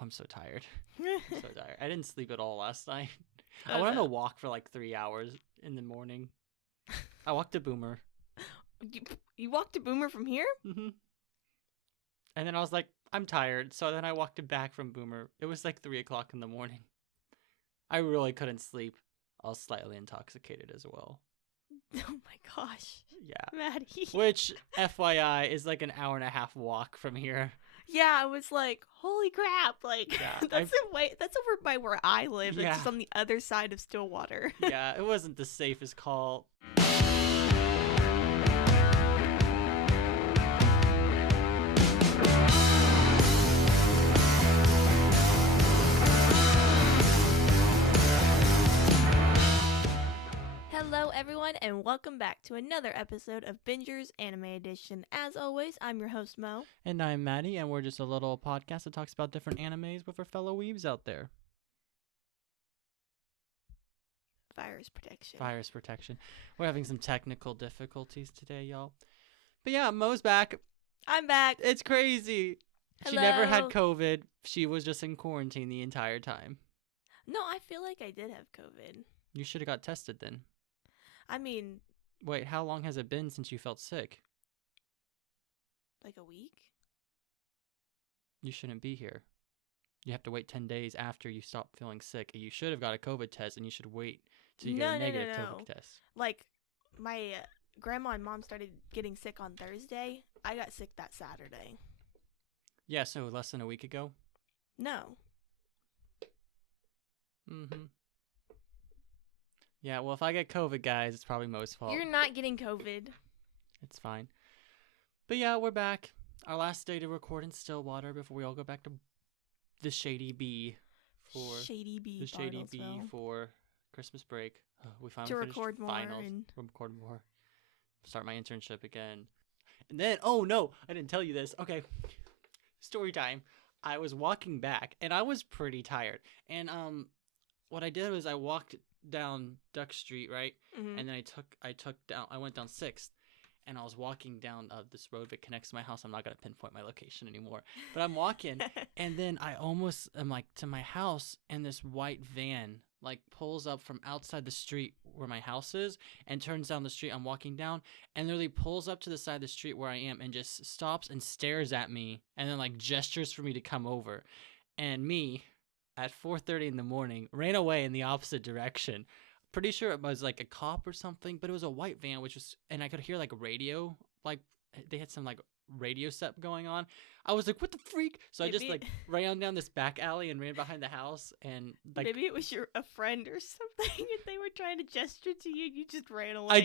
I'm so tired. I'm so tired. I didn't sleep at all last night. I went on a walk for like 3 hours in the morning. I walked to Boomer. You walked to Boomer from here? Mm-hmm. And then I was like, I'm tired. So then I walked back from Boomer. It was like 3 o'clock in the morning. I really couldn't sleep. I was slightly intoxicated as well. Oh my gosh. Yeah. Matty. Which, FYI, is like an hour and a half walk from here. Yeah, I was like, holy crap. Like, Yeah, that's over by where I live. Yeah. It's just on the other side of Stillwater. Yeah, it wasn't the safest call. Hello, everyone, and welcome back to another episode of Bingers Anime Edition. As always, I'm your host, Mo. And I'm Matty, and we're just a little podcast that talks about different animes with our fellow weebs out there. Virus protection. Virus protection. We're having some technical difficulties today, y'all. But yeah, Mo's back. I'm back. It's crazy. Hello. She never had COVID. She was just in quarantine the entire time. No, I feel like I did have COVID. You should have got tested then. I mean... Wait, how long has it been since you felt sick? Like a week? You shouldn't be here. You have to wait 10 days after you stop feeling sick. You should have got a COVID test, and you should wait till you get a negative COVID test. Like, my grandma and mom started getting sick on Thursday. I got sick that Saturday. Yeah, so less than a week ago? No. Mm-hmm. Yeah, well, if I get COVID, guys, it's probably Mo's fault. You're not getting COVID. It's fine. But yeah, we're back. Our last day to record in Stillwater before we all go back to the Shady Bee for Christmas break. We finally finished record more finals. and... Record more. Start my internship again. And then, oh no, I didn't tell you this. Okay, story time. I was walking back, and I was pretty tired. And what I did was I walked down Duck Street, right? Mm-hmm. And then I went down 6th, and I was walking down this road that connects to my house. I'm not gonna pinpoint my location anymore, but I'm walking, and then I almost am like to my house, and this white van like pulls up from outside the street where my house is and turns down the street I'm walking down, and literally pulls up to the side of the street where I am and just stops and stares at me, and then like gestures for me to come over, and me at 4:30 in the morning ran away in the opposite direction. Pretty sure it was like a cop or something, but it was a white van, and I could hear like radio, like they had some like radio set going on. I was like, what the freak? So I just like ran down this back alley and ran behind the house, and like maybe it was a friend or something and they were trying to gesture to you. You just ran away.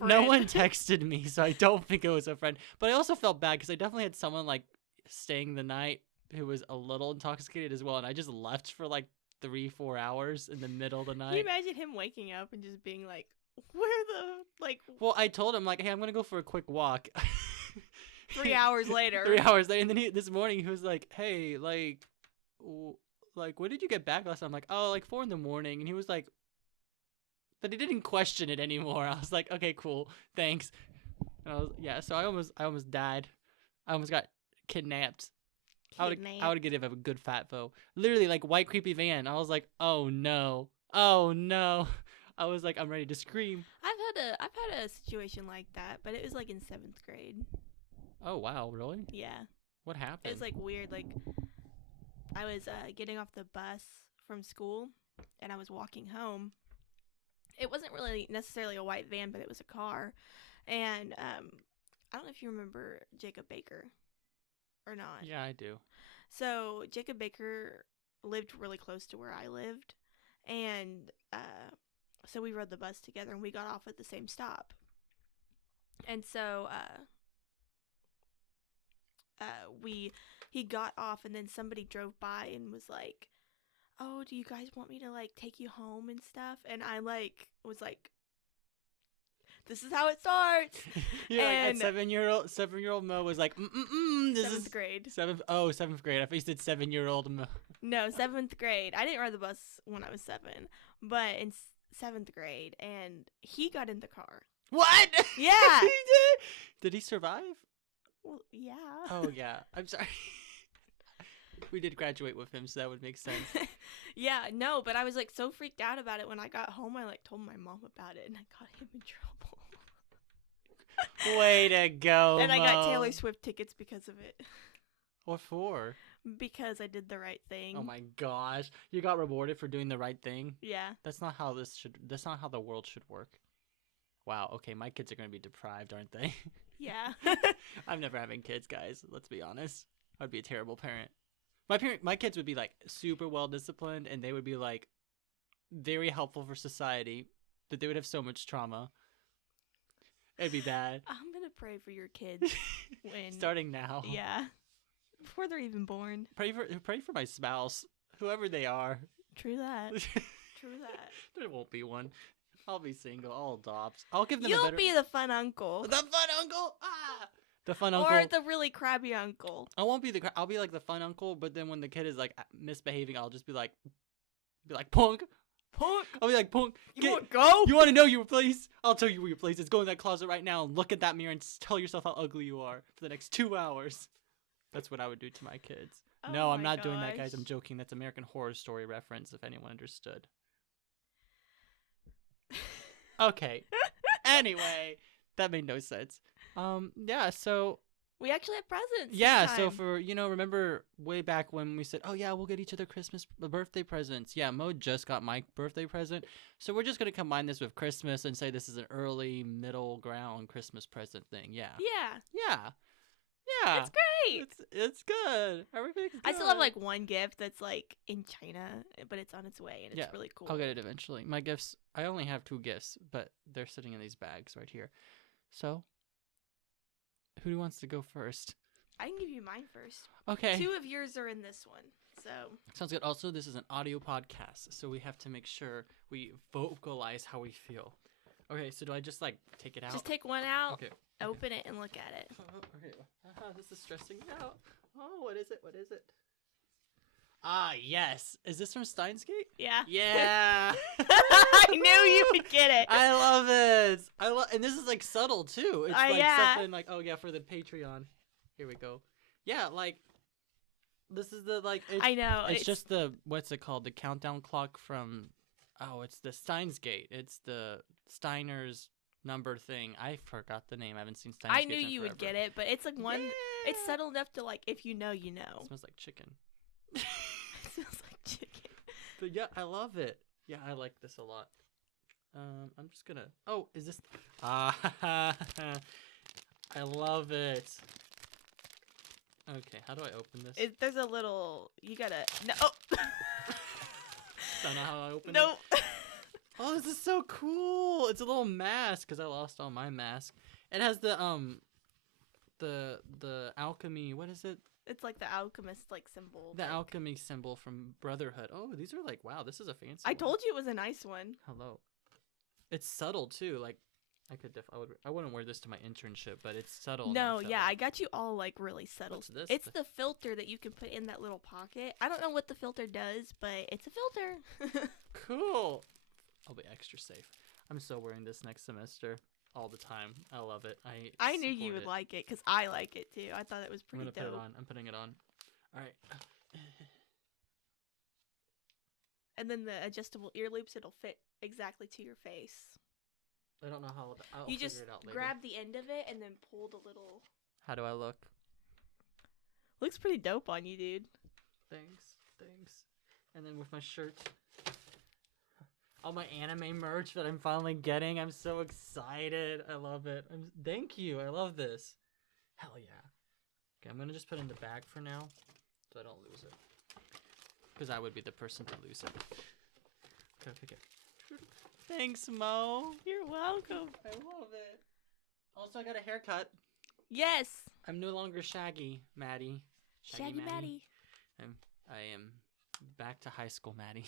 No one texted me, so I don't think it was a friend. But I also felt bad because I definitely had someone like staying the night who was a little intoxicated as well, and I just left for like 3-4 hours in the middle of the night. Can you imagine him waking up and just being like, where the, like... Well, I told him, like, hey, I'm going to go for a quick walk. 3 hours later. 3 hours later. And then this morning, he was like, hey, like, when did you get back last night? I'm like, oh, like 4 in the morning. And he was like, but he didn't question it anymore. I was like, okay, cool. Thanks. And so I almost died. I almost got kidnapped. I would give a good fat vote. Literally, like, white creepy van. I was like, oh no. I was like, I'm ready to scream. I've had a situation like that, but it was like in 7th grade. Oh wow, really? Yeah. What happened? It was like weird. Like, I was getting off the bus from school, and I was walking home. It wasn't really necessarily a white van, but it was a car. And I don't know if you remember Jacob Baker or not. Yeah, I do. So Jacob Baker lived really close to where I lived, and so we rode the bus together, and we got off at the same stop. And so he got off, and then somebody drove by and was like, oh, do you guys want me to like take you home and stuff? And I like was like, this is how it starts. Yeah, and like, 7-year-old Mo was like, this 7th is grade. 7th grade. I thought you said 7-year-old Mo. No, 7th grade. I didn't ride the bus when I was 7, but in 7th grade, and he got in the car. What? Yeah. He did? Did he survive? Well, yeah. Oh yeah. I'm sorry. We did graduate with him, so that would make sense. Yeah, no, but I was like so freaked out about it when I got home. I like told my mom about it, and I got him in trouble. Way to go, And I got Mo. Taylor Swift tickets because of it. What for? Because I did the right thing. Oh my gosh, you got rewarded for doing the right thing. Yeah. That's not how That's not how the world should work. Wow. Okay, my kids are gonna be deprived, aren't they? Yeah. I'm never having kids, guys. Let's be honest. I'd be a terrible parent. My kids would be like super well disciplined, and they would be like very helpful for society, but they would have so much trauma. It'd be bad. I'm gonna pray for your kids when Starting now. Yeah. Before they're even born. Pray for my spouse, whoever they are. True that. True that. There won't be one. I'll be single. I'll adopt. I'll give them You'll a better. be the fun uncle. The fun uncle. Ah, the fun uncle. Or the really crabby uncle. I won't be I'll be like the fun uncle, but then when the kid is like misbehaving, I'll just be like, punk. I'll be like, punk. You want to go? You want to know your place? I'll tell you where your place is. Go in that closet right now and look at that mirror and tell yourself how ugly you are for the next 2 hours. That's what I would do to my kids. Oh No, I'm my not doing that, guys. I'm gosh. joking. That's American Horror Story reference, if anyone understood. Okay. Anyway, that made no sense. Yeah, so We actually have presents. yeah, this so time. for remember way back when we said, "Oh yeah, we'll get each other birthday presents." Yeah, Mo just got my birthday present. So we're just going to combine this with Christmas and say this is an early middle ground Christmas present thing. Yeah. Yeah. Yeah. Yeah. It's great. It's good. Everything's good. I still have like one gift that's like in China, but it's on its way and it's Yeah, really cool. I'll get it eventually. My gifts, I only have 2 gifts, but they're sitting in these bags right here. So, who wants to go first? I can give you mine first. Okay. 2 of yours are in this one. So Sounds good. Also, this is an audio podcast, so we have to make sure we vocalize how we feel. Okay, so do I just like take it out? just take one out, Okay. open it, and look at it. Okay. This is stressing me out. Oh, what is it? What is it? Ah, yes. Is this from Steins Gate? Yeah. Yeah. I knew you would get it. I love it. And this is like subtle too. It's like yeah. something like, oh yeah, for the Patreon. Here we go. Yeah, like this is the like. I know. It's just the what's it called? The countdown clock from. Oh, it's the Steins Gate. It's the Steiner's number thing. I forgot the name. I haven't seen Steins I Gate knew in you would forever. get it, but it's like one. It's Yeah. subtle enough to like if you know, you know. It smells like chicken. It smells like chicken. But yeah, I love it. Yeah, I like this a lot. I'm just gonna. Oh, is this? Ah, I love it. Okay, how do I open this? There's a little. You gotta. No. Oh. Don't know how I open No. it. Oh, this is so cool. It's a little mask because I lost all my mask. It has the alchemy. What is it? It's like the alchemist like symbol. The like- alchemy symbol from Brotherhood. Oh, these are like wow. This is a fancy. I one. told you it was a nice one. Hello. It's subtle too. Like I wouldn't wear this to my internship, but it's subtle. No, enough that, yeah, I like- got you all like really subtle. What's this? It's the filter that you can put in that little pocket. I don't know what the filter does, but it's a filter. Cool. I'll be extra safe. I'm so wearing this next semester all the time. I love it. I knew you support would it. like it because I like it too. I thought it was I'm pretty gonna put it dope. on. I'm putting it on. All right. And then the adjustable ear loops, it'll fit exactly to your face. I don't know how. I'll You figure just it out later. grab the end of it and then pull the little. How do I look? Looks pretty dope on you, dude. Thanks. And then with my shirt, all my anime merch that I'm finally getting. I'm so excited. I love it. Thank you. I love this. Hell yeah. Okay, I'm gonna just put it in the bag for now, so I don't lose it. Because I would be the person to lose it. Okay. Thanks, Mo. You're welcome. I love it. Also, I got a haircut. Yes. I'm no longer Shaggy Matty. Shaggy Matty. I am back to high school Matty.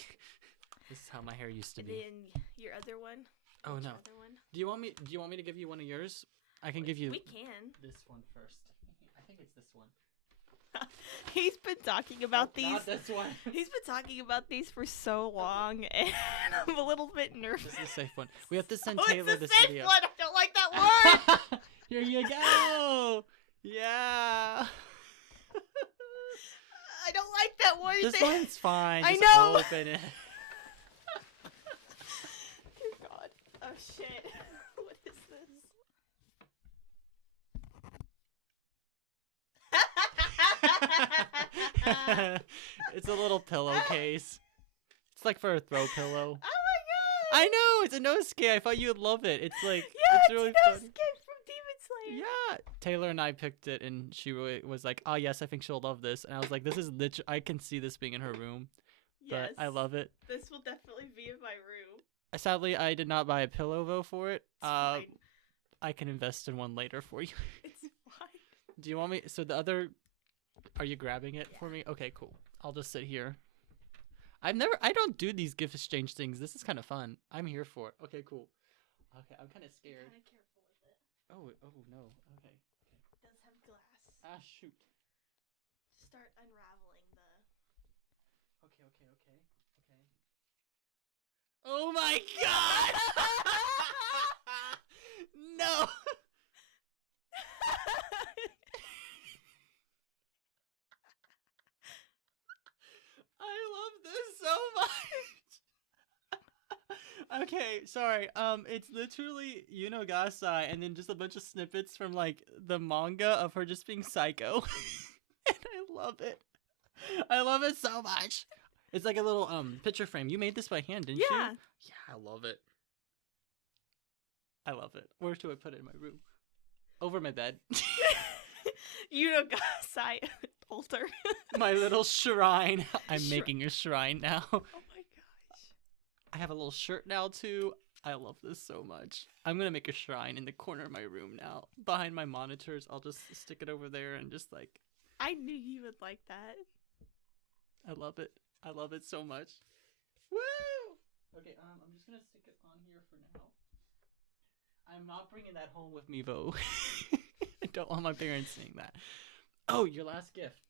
This is how my hair used to And be. then your other one. Oh What's no. your other one? Do you want me to give you one of yours? I can give you We can. this one first. I think it's this one. He's been talking about these. Not this one. He's been talking about these for so long, and I'm a little bit nervous. This is the safe one. We have to send Oh, Taylor it's the this safe video. one. I don't like that word. Here you go. Yeah. I don't like that one. This one's fine. I Just know. open it. Dear God. Oh shit. What is this? It's a little pillowcase. It's like for a throw pillow. Oh my God. I know, it's a nosegay. I thought you would love it. It's like, Yeah, it's really a fun. nosegay from Demon Slayer. Yeah, Taylor and I picked it, and she really was like, "Oh yes, I think she'll love this." And I was like, "This is literally, I can see this being in her room, but I love it." This will definitely be in my room. Sadly, I did not buy a pillow though for it. It's fine. I can invest in one later for you. It's fine. Do you want me? So the other, are you grabbing it for Yeah. me? Okay, cool. I'll just sit here. I don't do these gift exchange things. This is kind of fun. I'm here for it. Okay, cool. Okay, I'm kind of scared. Be kind of careful with it. Oh no. Okay. It does have glass. Ah, shoot. Start unraveling the. Okay. Oh my God! No! I love this so much. Okay, sorry. It's literally Yunogasai and then just a bunch of snippets from like the manga of her just being psycho. And I love it. I love it so much. It's like a little picture frame. You made this by hand, didn't you? Yeah. Yeah, I love it. I love it. Where do I put it in my room? Over my bed. Yunogasai altar. My little shrine. I'm Shrine. making a shrine now. Oh my gosh. I have a little shirt now too. I love this so much. I'm gonna make a shrine in the corner of my room now. Behind my monitors, I'll just stick it over there and just like, I knew you would like that. I love it. I love it so much. Woo! Okay, I'm just gonna stick it on here for now. I'm not bringing that home with me though. I don't want my parents seeing that. Oh, your last gift.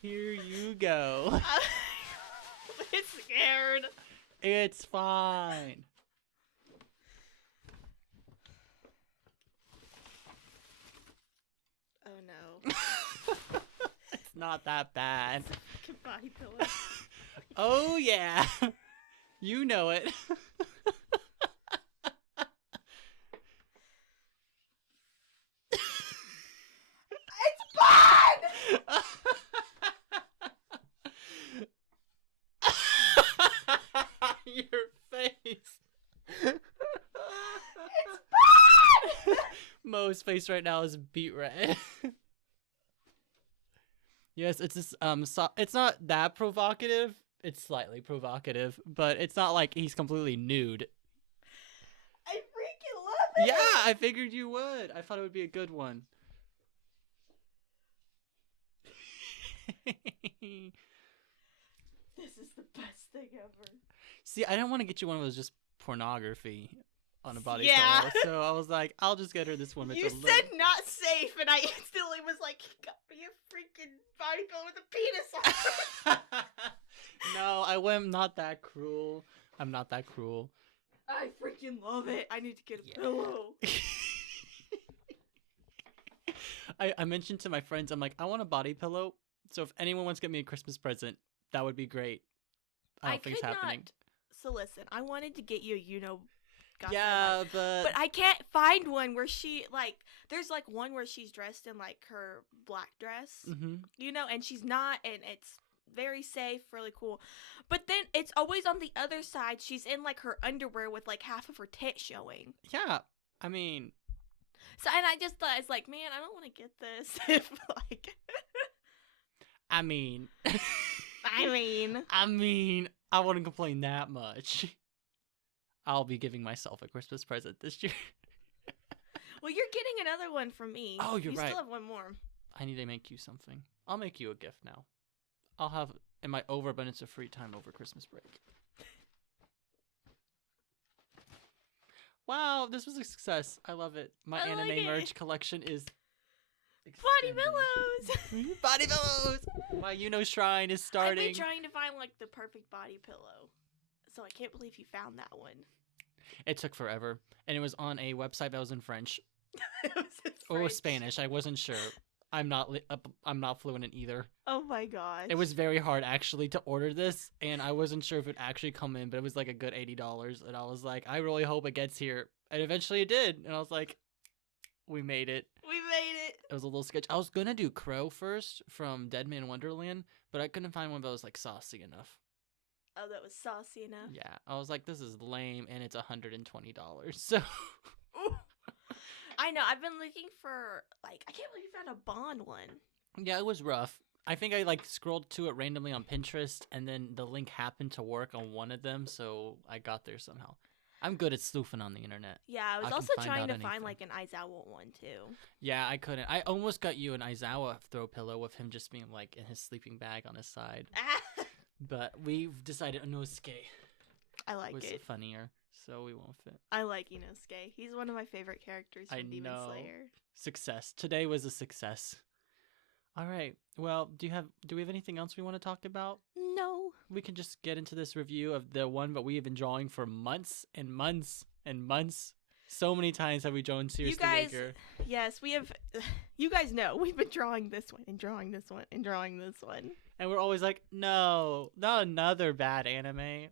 Here you go. I'm scared. It's fine. Oh no. It's not that bad. Fucking body pillow. Oh yeah. You know it. It's fun! Your face. It's fun! Mo's face right now is beet red. Yes, it's just it's not that provocative. It's slightly provocative, but it's not like he's completely nude. I freaking love it! Yeah, I figured you would. I thought it would be a good one. This is the best thing ever. See, I didn't want to get you one of those just pornography on a body Yeah. pillow, so I was like, I'll just get her this one. With You a said little... not safe, and I instantly was like, he got me a freaking body pillow with a penis on it. No, I am not that cruel. I'm not that cruel. I freaking love it. I need to get a Yeah. pillow. I mentioned to my friends, I'm like, I want a body pillow. So if anyone wants to get me a Christmas present, that would be great. I don't think it's happening. So listen, I wanted to get you, Yeah, but I can't find one where she there's like one where she's dressed in like her black dress, Mm-hmm. and she's not, and it's very safe, really cool. But then it's always on the other side. She's in like her underwear with like half of her tit showing. Yeah, I mean, So, and I just thought, it's like, man, I don't want to get this. If like, I mean, I wouldn't complain that much. I'll be giving myself a Christmas present this year. well, you're getting another one from me. Oh, you're you right. still have one more. I need to make you something. I'll make you a gift now. I'll have in my overabundance of free time over Christmas break. Wow, this was a success. I love it. My I anime like it. merch collection is Body expanding. pillows. Body pillows. My shrine is I've starting. been trying to find like the perfect body pillow, so I can't believe you found that one. It took forever, and it was on a website that was in French It was in or French. Spanish. I wasn't sure. I'm not fluent in either. Oh my gosh. It was very hard actually to order this, and I wasn't sure if it would actually come in, but it was like a good $80, and I was like, I really hope it gets here, and eventually it did, and I was like, we made it. We made it. It was a little sketch. I was gonna do Crow first from Dead Man Wonderland, but I couldn't find one that was like saucy enough. Oh, that was saucy enough. Yeah, I was like, this is lame, and it's $120. So. I know. I've been looking for like I can't believe you found a Bond one. Yeah, it was rough. I think I like scrolled to it randomly on Pinterest, and then the link happened to work on one of them, so I got there somehow. I'm good at sleuthing on the internet. Yeah, I was I can also find trying out to find anything. like an Aizawa one too. Yeah, I couldn't. I almost got you an Aizawa throw pillow with him just being like in his sleeping bag on his side, but we've decided Inosuke I like was it. funnier, so we won't fit. I like Inosuke. He's one of my favorite characters from I Demon know. Slayer. Success. Today was a success. All right. Well, do we have anything else we want to talk about? No. We can just get into this review of the one that we have been drawing for months and months and months. So many times have we drawn Sirius the Jaeger. Yes, we have. You guys know we've been drawing this one and drawing this one and drawing this one. And we're always like, no, not another bad anime.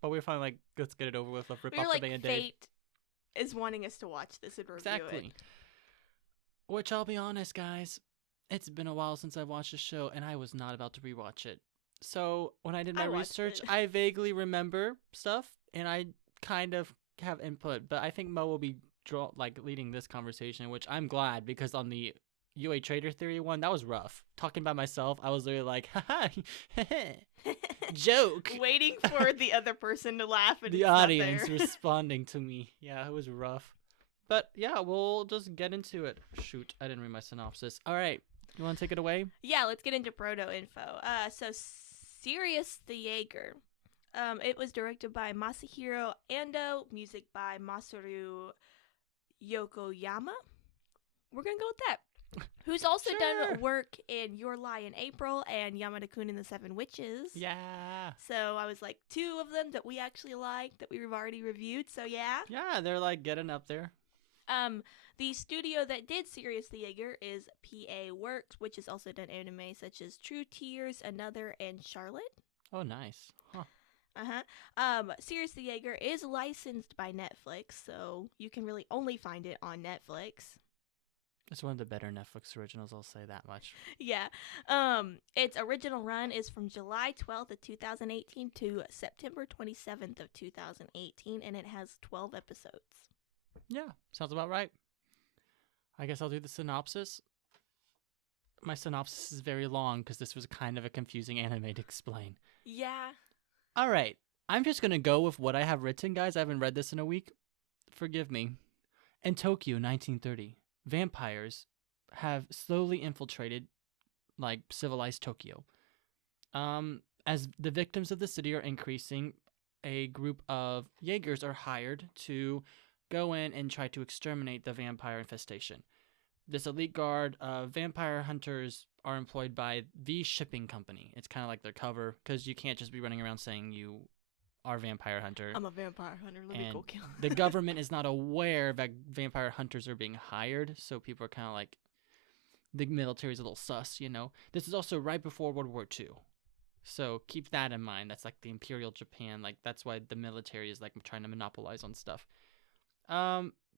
But we're finally like, let's get it over with. Let's rip We're off like, the Band-Aid. fate is wanting us to watch this and review Exactly. it. Which I'll be honest, guys, it's been a while since I've watched the show, and I was not about to rewatch it. So when I did my I watched research, it. I vaguely remember stuff, and I kind of have input. But I think Mo will be leading this conversation, which I'm glad, because on the UA Trader Theory one, that was rough. Talking by myself, I was literally like, haha, joke. Waiting for the other person to laugh and The it's not audience there. responding to me. Yeah, it was rough. But yeah, we'll just get into it. Shoot, I didn't read my synopsis. All right, you want to take it away? Yeah, let's get into proto info. So Sirius the Jaeger. It was directed by Masahiro Ando, music by Masaru Yokoyama. We're gonna go with that. Who's also Sure. done work in Your Lie in April and Yamada-kun and the Seven Witches. Yeah. So I was like, two of them that we actually like that we've already reviewed. So yeah. Yeah, they're like getting up there. The studio that did Sirius the Jaeger is PA Works, which has also done anime such as True Tears, Another, and Charlotte. Oh, nice. Huh. Sirius the Jaeger is licensed by Netflix, so you can really only find it on Netflix. It's one of the better Netflix originals, I'll say that much. Yeah. Its original run is from July 12th of 2018 to September 27th of 2018, and it has 12 episodes. Yeah, sounds about right. I guess I'll do the synopsis. My synopsis is very long because this was kind of a confusing anime to explain. Yeah. All right, I'm just going to go with what I have written, guys. I haven't read this in a week. Forgive me. In Tokyo, 1930, vampires have slowly infiltrated, like, civilized Tokyo. As the victims of the city are increasing, a group of Jaegers are hired to go in and try to exterminate the vampire infestation. This elite guard of vampire hunters are employed by the shipping company. It's kind of like their cover, because you can't just be running around saying you are a vampire hunter. I'm a vampire hunter. Let me And go kill him. the government is not aware that vampire hunters are being hired, so people are kind of like, the military's a little sus, you know? This is also right before World War II. So keep that in mind. That's like the Imperial Japan. Like, that's why the military is like trying to monopolize on stuff.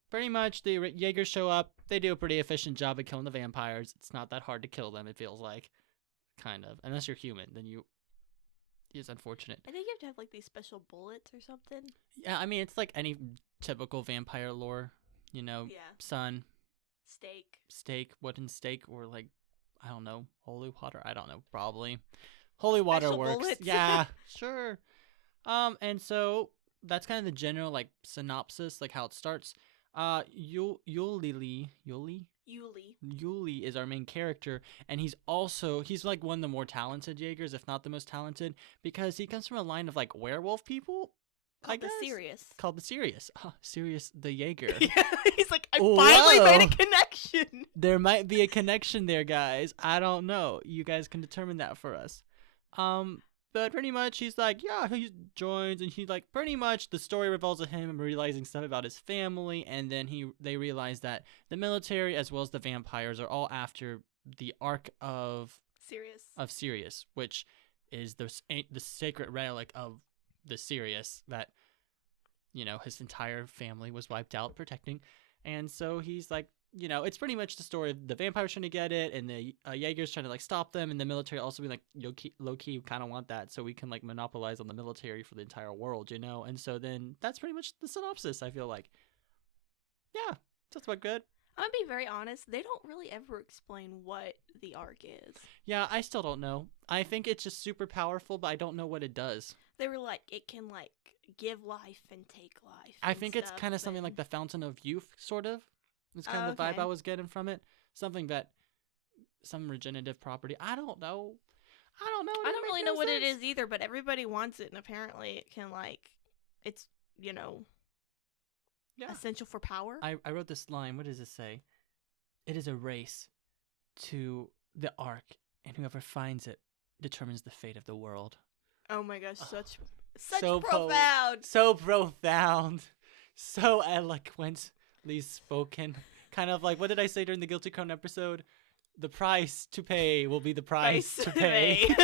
Pretty much the Jaegers show up. They do a pretty efficient job at killing the vampires. It's not that hard to kill them, it feels like. Kind of. Unless you're human, then it's unfortunate. I think you have to have like these special bullets or something. Yeah, I mean, it's like any typical vampire lore. You know, Yeah. sun, Steak. wooden stake, or like, I don't know, holy water. I don't know, probably. Holy water Special works. bullets. Yeah, sure. And so that's kind of the general like synopsis, like how it starts. Yuli is our main character, and he's like one of the more talented Jaegers, if not the most talented, because he comes from a line of like werewolf people. Called the Sirius. Called the Sirius. Sirius the Jaeger. He's like, I finally made a Whoa. connection. There might be a connection there, guys. I don't know. You guys can determine that for us. But pretty much he's like, yeah, he joins, and he like pretty much the story revolves around him realizing stuff about his family, and then they realize that the military as well as the vampires are all after the Ark of Sirius. which is the sacred relic of the Sirius that, his entire family was wiped out protecting. And so he's like, it's pretty much the story of the vampires trying to get it, and the Jaegers trying to like stop them, and the military also being like, low key kind of want that, so we can like monopolize on the military for the entire world, And so then that's pretty much the synopsis. I feel like, yeah, that's about good. I'm gonna be very honest. They don't really ever explain what the Ark is. Yeah, I still don't know. I think it's just super powerful, but I don't know what it does. They were like, it can like give life and take life. I think it's kind of something like the Fountain of Youth, sort of. It's kind of the vibe I was getting from it. Something that, some regenerative property. I don't know. I don't really know what it is either, but everybody wants it, and apparently it can like, it's, essential for power. I wrote this line. What does it say? It is a race to the Ark, and whoever finds it determines the fate of the world. Oh my gosh, such so profound. So profound. So eloquently spoken. Kind of like, what did I say during the Guilty Crown episode? The price to pay will be the price to pay.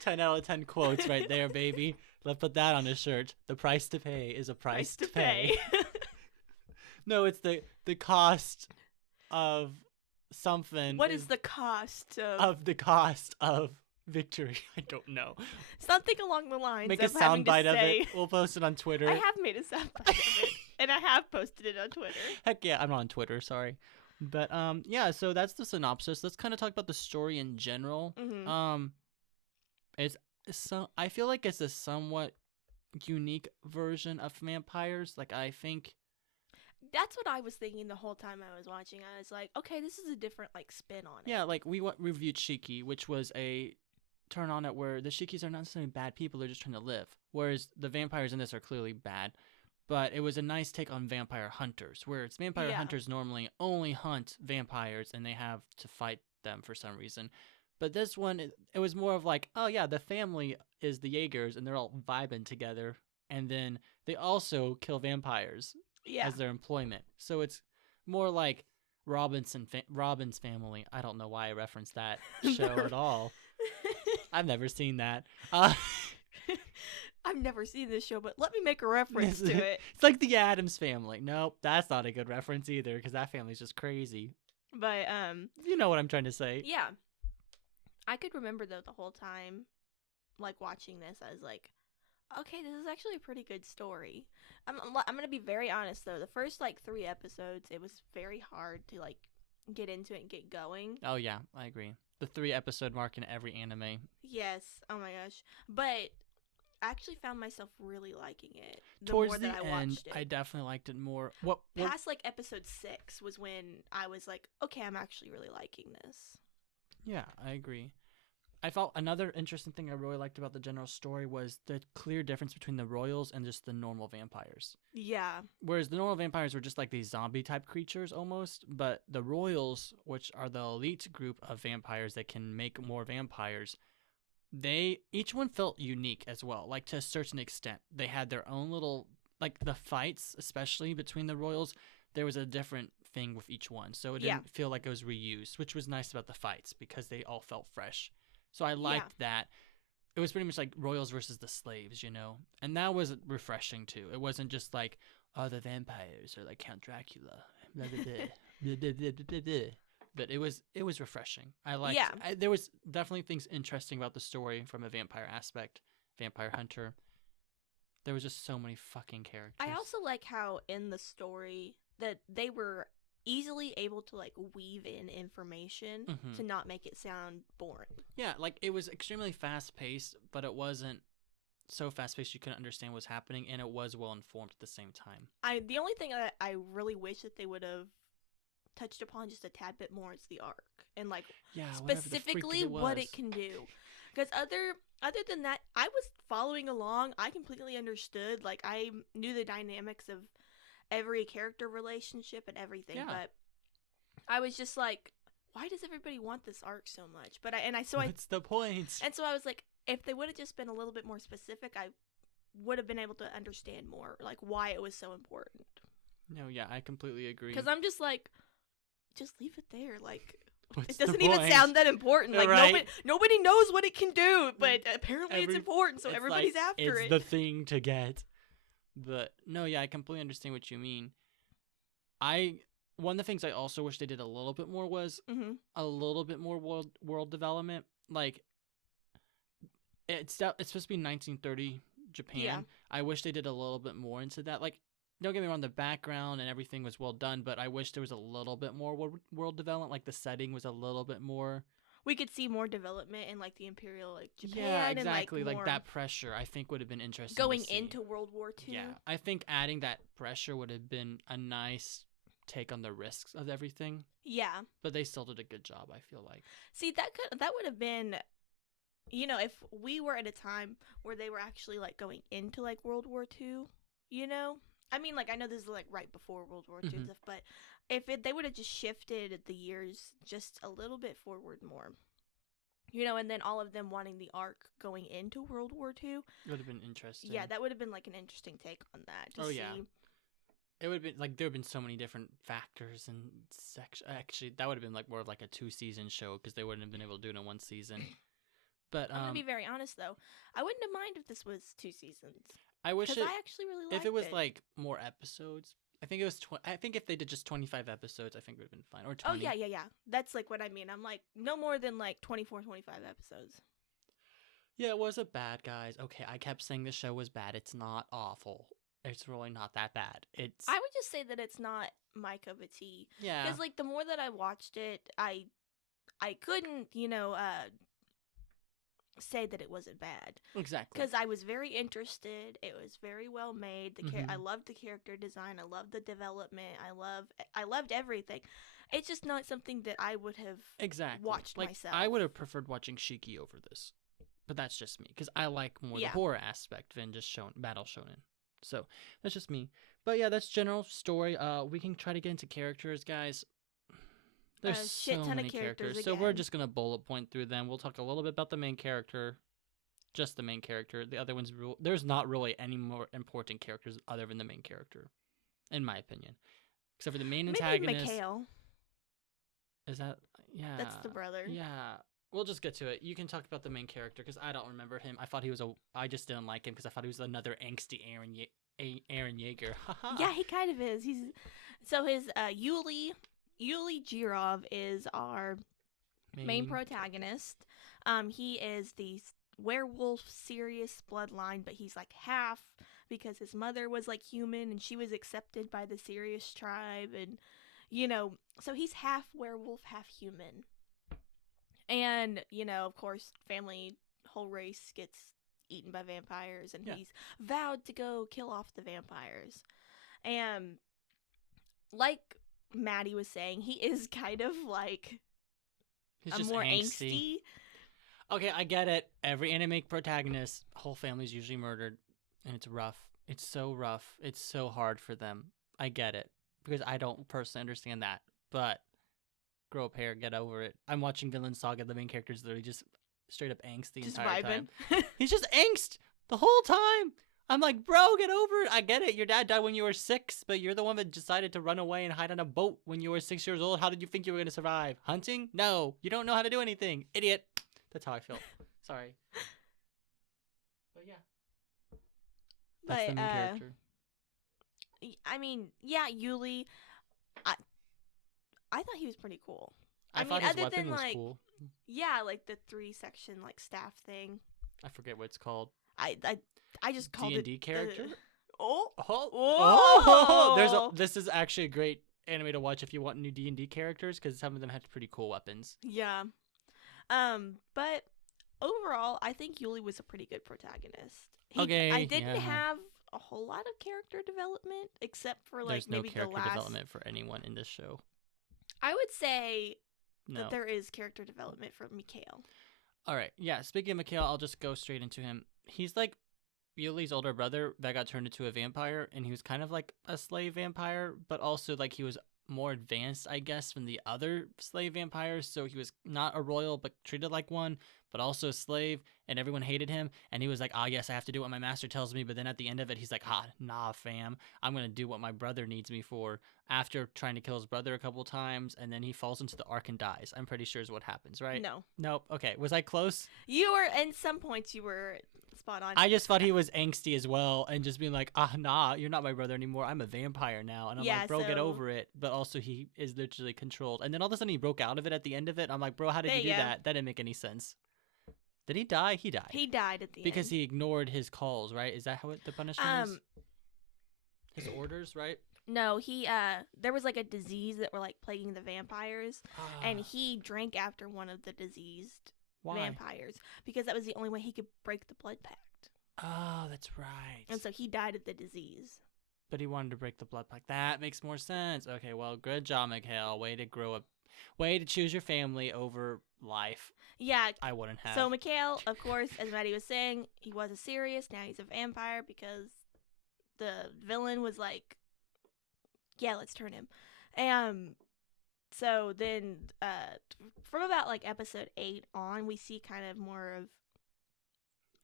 10 out of 10 quotes right there, baby. Let's put that on a shirt. The price to pay is a price to pay. No, it's the cost of something. What is the cost of the cost of victory? I don't know. Something along the lines. Make a soundbite of it. We'll post it on Twitter. I have made a soundbite of it, and I have posted it on Twitter. Heck yeah, I'm not on Twitter. Sorry, but yeah. So that's the synopsis. Let's kind of talk about the story in general. Mm-hmm. I feel like it's a somewhat unique version of vampires. Like, I think that's what I was thinking the whole time I was watching. I was like, okay, this is a different like spin on it. Yeah, like we reviewed Shiki, which was a turn on it where the Shikis are not necessarily bad people, they're just trying to live. Whereas the vampires in this are clearly bad. But it was a nice take on vampire hunters, where it's vampire hunters normally only hunt vampires and they have to fight them for some reason. But this one, it was more of like, oh yeah, the family is the Jaegers and they're all vibing together. And then they also kill vampires as their employment. So it's more like Robin's family. I don't know why I referenced that show at all. I've never seen that. I've never seen this show, but let me make a reference to it. It's like the Addams Family. Nope, that's not a good reference either, because that family's just crazy. But you know what I'm trying to say. Yeah, I could remember though the whole time, like watching this, I was like, okay, this is actually a pretty good story. I'm gonna be very honest though. The first like 3 episodes, it was very hard to like get into it and get going. Oh yeah, I agree. The 3-episode mark in every anime. Yes. Oh my gosh. But I actually found myself really liking it. Towards more the that I end, watched it. I definitely liked it more. Past like episode 6 was when I was like, okay, I'm actually really liking this. Yeah, I agree. I felt another interesting thing I really liked about the general story was the clear difference between the royals and just the normal vampires. Yeah. Whereas the normal vampires were just like these zombie type creatures almost, but the royals, which are the elite group of vampires that can make more vampires, each one felt unique as well, like to a certain extent. They had their own little, like the fights, especially between the royals, there was a different thing with each one. So it didn't feel like it was reused, which was nice about the fights because they all felt fresh. So I liked that. It was pretty much like royals versus the slaves, And that was refreshing too. It wasn't just like, oh, the vampires or like Count Dracula. Blah, blah, blah, blah, blah, blah, blah. But it was refreshing. I liked there was definitely things interesting about the story from a vampire aspect, vampire hunter. There was just so many fucking characters. I also like how in the story that they were easily able to like weave in information to not make it sound boring. Yeah, like it was extremely fast paced, but it wasn't so fast paced you couldn't understand what was happening, and it was well informed at the same time. The only thing that I really wish that they would have touched upon just a tad bit more is the arc and like specifically what it can do. Because other than that, I was following along. I completely understood. Like I knew the dynamics of every character relationship and everything, but I was just like, why does everybody want this arc so much? But what's the point? And so I was like, if they would have just been a little bit more specific, I would have been able to understand more, like why it was so important. No, yeah, I completely agree. Because I'm just like, just leave it there. Like, What's it the doesn't even point? sound that important. Like, Right. nobody knows what it can do, but apparently it's Every- important, so it's everybody's like, after it's it. the thing to get. But no, yeah, I completely understand what you mean. One of the things I also wish they did a little bit more was Mm-hmm. a little bit more world development. Like, it's supposed to be 1930 Japan. Yeah. I wish they did a little bit more into that. Like, don't get me wrong, the background and everything was well done, but I wish there was a little bit more world development. Like, the setting was a little bit more. We could see more development in like the Imperial, like Japan, Yeah, exactly. and Like, more that pressure, I think, would have been interesting. going to see. into World War II. Yeah, I think adding that pressure would have been a nice take on the risks of everything. Yeah. But they still did a good job, I feel like. See, that would have been, you know, if we were at a time where they were actually like going into like World War II, you know? I mean, like, I know this is like right before World War II and stuff, but if they would have just shifted the years just a little bit forward more, you know, and then all of them wanting the arc going into World War II. It would have been interesting. Yeah, that would have been like an interesting take on that. To see. Yeah. It would have been like there would have been so many different factors and actually that would have been like more of like a 2-season show because they wouldn't have been able to do it in 1 season. But I'm gonna be very honest though, I wouldn't have minded if this was 2 seasons. I wish Because I actually really liked it. if it was like more episodes. I think it was I think if they did just 25 episodes, I think it would have been fine. Or 20. Oh yeah. That's like what I mean. I'm like no more than like 24, 25 episodes. Yeah, it wasn't bad, guys. Okay, I kept saying the show was bad. It's not awful. It's really not that bad. It's. I would just say that it's not my cup of tea. Yeah. Because like the more that I watched it, I couldn't, you know, say that it wasn't bad. Exactly. Because I was very interested. It was very well made. I loved the character design. I loved the development. I loved everything. It's just not something that I would have watched myself. I would have preferred watching Shiki over this, but that's just me because I like more the horror aspect than just battle shonen. So that's just me. But yeah, that's general story. We can try to get into characters, guys. There's so many characters. So we're just gonna bullet point through them. We'll talk a little bit about the main character, just the main character. The other ones, there's not really any more important characters other than the main character, in my opinion, except for the main antagonist. Maybe Mikhail. Is that That's the brother. Yeah. We'll just get to it. You can talk about the main character because I don't remember him. I just didn't like him because I thought he was another angsty Eren Jaeger. Yeah, he kind of is. His Yuli Jirov is our main protagonist. He is the werewolf Sirius bloodline, but he's like half because his mother was like human and she was accepted by the Sirius tribe, and you know, so he's half werewolf, half human. And, you know, of course, whole race gets eaten by vampires, and he's vowed to go kill off the vampires. And like Matty was saying, he is kind of like he's more angsty. Okay, I get it. Every anime protagonist, whole family's usually murdered, and it's rough. It's so rough. It's so hard for them. I get it, because I don't personally understand that, but grow up hair, get over it. I'm watching Vinland Saga. The main character is literally just straight up angst the entire time. He's just angst the whole time. I'm like, bro, get over it. I get it. Your dad died when you were 6, but you're the one that decided to run away and hide on a boat when you were 6 years old. How did you think you were going to survive? Hunting? No. You don't know how to do anything. Idiot. That's how I feel. Sorry. But yeah. That's the main character. I mean, yeah, Yuli. I thought he was pretty cool. I thought his weapon was cool. Yeah, like the 3-section like staff thing. I forget what it's called. I just called D&D character. This is actually a great anime to watch if you want new D&D characters because some of them have pretty cool weapons. Yeah. But overall, I think Yuli was a pretty good protagonist. I didn't have a whole lot of character development except for like maybe the last. There's no character development for anyone in this show. I would say that there is character development for Mikhail. All right. Yeah. Speaking of Mikhail, I'll just go straight into him. He's like Yuli's older brother that got turned into a vampire, and he was kind of like a slave vampire, but also like he was more advanced, I guess, than the other slave vampires. So he was not a royal, but treated like one. but also a slave, and everyone hated him. And he was like, "Ah, yes, I have to do what my master tells me." But then at the end of it, he's like, nah, fam, I'm gonna do what my brother needs me for." After trying to kill his brother a couple times, and then he falls into the ark and dies. I'm pretty sure is what happens, right? No. Nope. Okay, was I close? You were, in some points, you were spot on. I just thought he was angsty as well, and just being like, nah, you're not my brother anymore. I'm a vampire now. And I'm like, bro, get over it. But also, he is literally controlled. And then all of a sudden, he broke out of it at the end of it. I'm like, bro, how did you do that? That didn't make any sense. Did he die? He died. He died at the end. Because he ignored his calls, right? Is that how the punishment is? His orders, right? No, there was like a disease that were like plaguing the vampires, and he drank after one of the diseased vampires because that was the only way he could break the blood pact. Oh, that's right. And so he died of the disease. But he wanted to break the blood pact. That makes more sense. Okay, well, good job, Mikhail. Way to grow up. Way to choose your family over life. Yeah. I wouldn't have. So Mikhail, of course, as Matty was saying, he was a Sirius. Now he's a vampire because the villain was like, yeah, let's turn him. So then from about like episode 8 on, we see kind of more of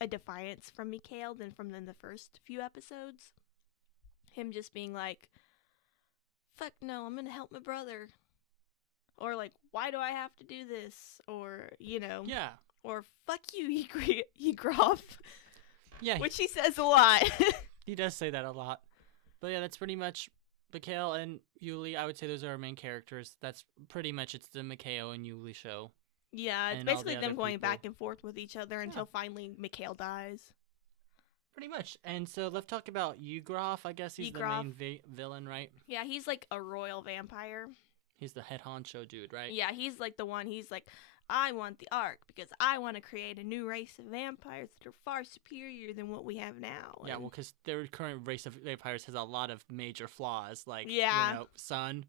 a defiance from Mikhail than from the first few episodes. Him just being like, fuck no, I'm gonna help my brother. Or like, why do I have to do this? Or, Yeah. Or fuck you, Yegroff. Yeah. Which he says a lot. He does say that a lot. But yeah, that's pretty much Mikhail and Yuli. I would say those are our main characters. That's pretty much, it's the Mikhail and Yuli show. Yeah, it's basically them going back and forth with each other until finally Mikhail dies. Pretty much. And so let's talk about Yegroff. I guess he's the main villain, right? Yeah, he's like a royal vampire. He's the head honcho dude, right? Yeah, he's like the one. He's like, I want the Ark because I want to create a new race of vampires that are far superior than what we have now. Yeah, well, because their current race of vampires has a lot of major flaws, like, sun,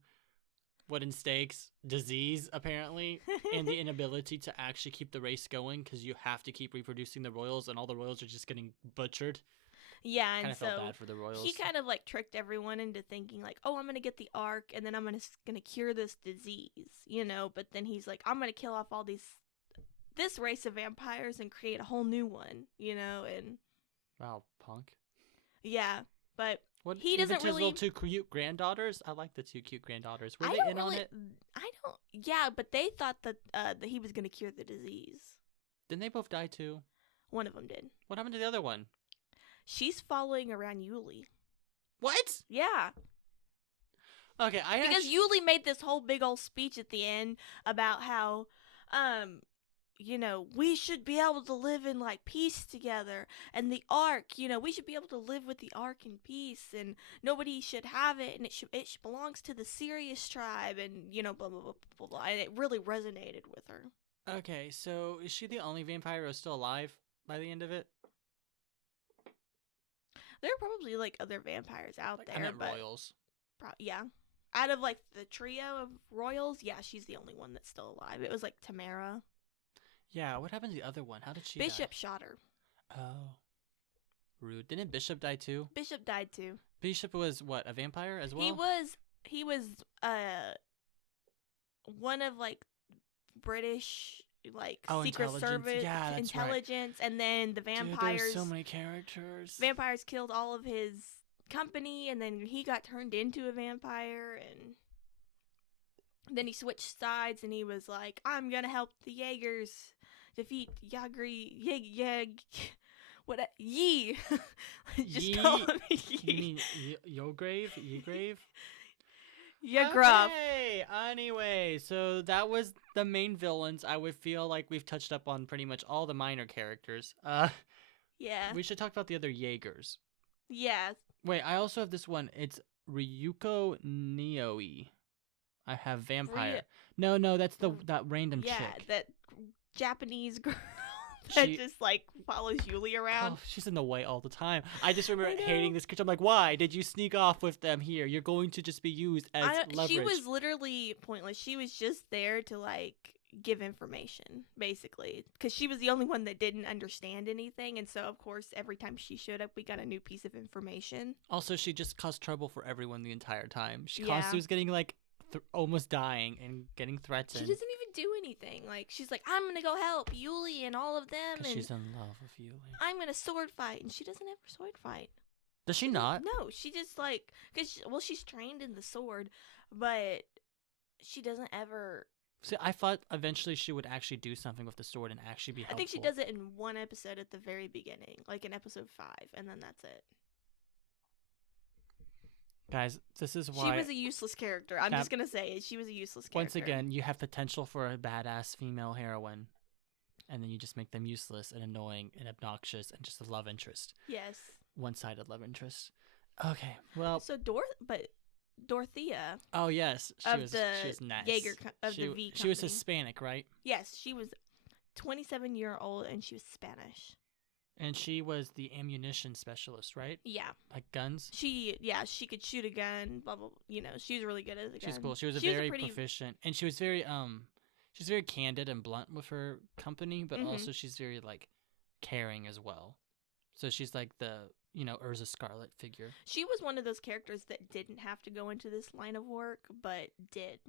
wooden stakes, disease, apparently, and the inability to actually keep the race going because you have to keep reproducing the royals, and all the royals are just getting butchered. Yeah, and kind of felt bad for the royals. He kind of like tricked everyone into thinking like, oh, I'm gonna get the Ark, and then I'm gonna cure this disease, But then he's like, I'm gonna kill off all this race of vampires and create a whole new one, And wow, punk. Yeah, but he doesn't really. His little 2 cute granddaughters. I like the 2 cute granddaughters. Were they in on it? I don't. Yeah, but they thought that he was gonna cure the disease. Didn't they both die too? One of them did. What happened to the other one? She's following around Yuli. What? Yeah. Okay, because Yuli made this whole big old speech at the end about how, we should be able to live in like peace together, and the Ark, we should be able to live with the Ark in peace, and nobody should have it, and it belongs to the Sirius tribe, and blah blah blah blah blah. And it really resonated with her. Okay, so is she the only vampire who's still alive by the end of it? There are probably like other vampires out there. I meant royals. Yeah. Out of like the trio of royals, yeah, she's the only one that's still alive. It was like Tamara. Yeah, what happened to the other one? How did she Bishop die? shot her. Oh. Rude. Didn't Bishop die too? Bishop died too. Bishop was what, a vampire as well? He was one of like British Secret Service intelligence, right. And then the vampires. Dude, there's so many characters. Vampires killed all of his company, and then he got turned into a vampire, and then he switched sides, and he was like, "I'm gonna help the Jaegers defeat Yee." Just call him Yee. You mean Yograve? Yegrave? Yegroff. Okay. Anyway, so that was the main villains. I would feel like we've touched up on pretty much all the minor characters. Yeah. We should talk about the other Jaegers. Yeah. Wait, I also have this one. It's Ryuko Nioi. I have vampire. No, that's that random chick. Yeah, that Japanese girl that just like follows Yuli around. Oh, she's in the way all the time. I just remember hating this creature. I'm like, why did you sneak off with them here? You're going to just be used as leverage. She was literally pointless. She was just there to like give information, basically, because she was the only one that didn't understand anything, and so of course every time she showed up we got a new piece of information. Also, she just caused trouble for everyone the entire time. She constantly was getting like almost dying and getting threatened. She doesn't even do anything. Like, she's like, I'm gonna go help Yuli and all of them, and She's in love with Yuli. I'm gonna sword fight, and she doesn't ever sword fight. Does she not? No, she just like, she's trained in the sword, but she doesn't ever. See, I thought eventually she would actually do something with the sword and actually be helpful. I think she does it in one episode at the very beginning, like in episode 5, and then that's it. Guys, this is why she was a useless character. I'm just gonna say it. She was a useless character. Once again, you have potential for a badass female heroine, and then you just make them useless and annoying and obnoxious and just a love interest. Yes. One-sided love interest. Okay, well. So Dorothea. Oh yes, she was nice. Jaeger of the V company. She was Hispanic, right? Yes, she was 27-year-old, and she was Spanish. And she was the ammunition specialist, right? Yeah. Like guns? She could shoot a gun, blah, blah, blah. She was really good at the gun. She was cool. She was very proficient. And she was very, she's very candid and blunt with her company, but also she's very, like, caring as well. So she's like the, Urza Scarlet figure. She was one of those characters that didn't have to go into this line of work, but did.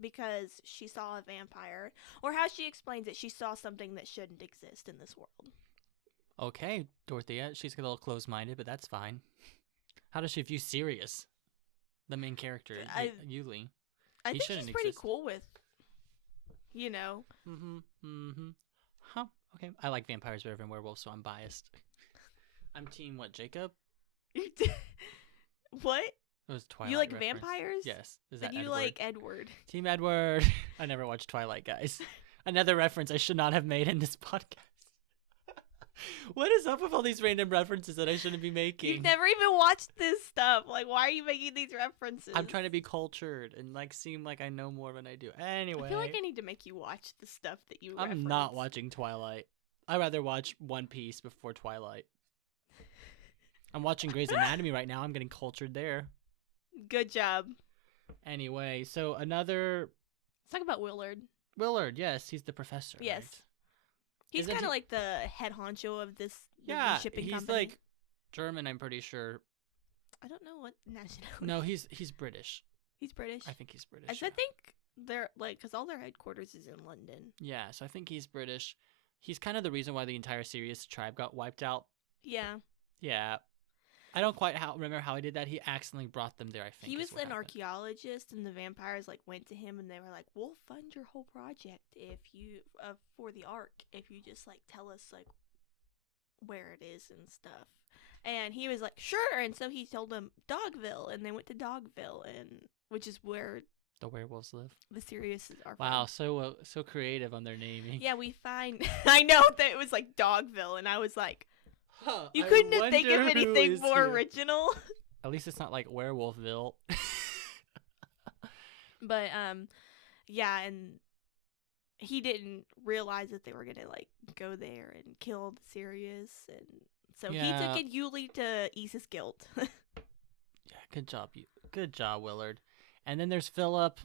Because she saw a vampire. Or how she explains it, she saw something that shouldn't exist in this world. Okay, Dorothea. She's a little closed-minded, but that's fine. How does she view Sirius, the main character, Yuli? I think she's pretty cool with, Huh. Okay. I like vampires better than werewolves, so I'm biased. I'm team Jacob? What? It was Twilight. You like reference. Vampires? Yes. Is that you like Edward? Team Edward. I never watched Twilight, guys. Another reference I should not have made in this podcast. What is up with all these random references that I shouldn't be making? You've never even watched this stuff. Like, why are you making these references? I'm trying to be cultured and seem like I know more than I do. Anyway, I feel like I need to make you watch the stuff that you reference. I'm not watching Twilight. I'd rather watch One Piece before Twilight. I'm watching Grey's Anatomy right now. I'm getting cultured there. Good job. Anyway, so another... Let's talk about Willard. Willard, yes. He's the professor, yes. Right? He's kind of like the head honcho of this shipping company. He's like German, I'm pretty sure. I don't know what nationality. No, he's British. He's British? I think he's British. I think they're because all their headquarters is in London. Yeah, so I think he's British. He's kind of the reason why the entire Sirius tribe got wiped out. Yeah. Yeah. I don't quite remember how he did that. He accidentally brought them there, I think. He was an archaeologist, and the vampires went to him, and they were like, "We'll fund your whole project if you for the Ark if you just tell us where it is and stuff." And he was like, "Sure." And so he told them Dogville, and they went to Dogville, which is where the werewolves live. The Sirius are from. Wow, so creative on their naming. Yeah, we find. I know that it was like Dogville, and I was like. Huh, you couldn't have think of anything more original. At least it's not like Werewolfville. But yeah, and he didn't realize that they were gonna go there and kill the Sirius, and so he took in Yuli to ease his guilt. Yeah, good job, Willard. And then there's Philip.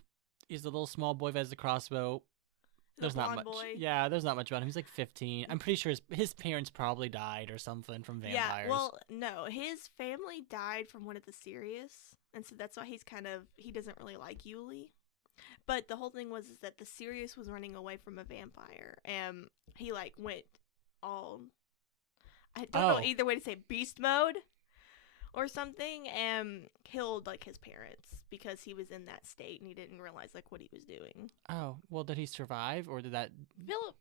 He's the little small boy that has the crossbow. There's not much. Boy. Yeah, there's not much about him. He's like 15. I'm pretty sure his parents probably died or something from vampires. Yeah, well, no, his family died from one of the Sirius, and so that's why he doesn't really like Yuli. But the whole thing was that the Sirius was running away from a vampire, and he went all I don't know either way to say beast mode or something, and killed his parents because he was in that state and he didn't realize what he was doing. Oh, well, did he survive or did that Philip?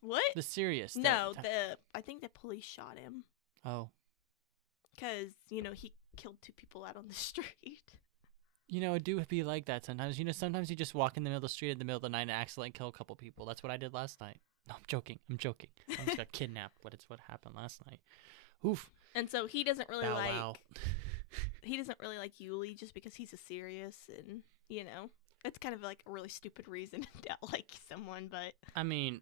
What? The Sirius? No, I think the police shot him. Oh, because he killed 2 people out on the street. It do be like that sometimes. Sometimes you just walk in the middle of the street in the middle of the night and accidentally kill a couple people. That's what I did last night. No, I'm joking. I just got kidnapped, but it's what happened last night. Oof. And so he doesn't really wow. He doesn't really like Yuli just because he's a Sirius, and it's kind of a really stupid reason to not like someone. But I mean,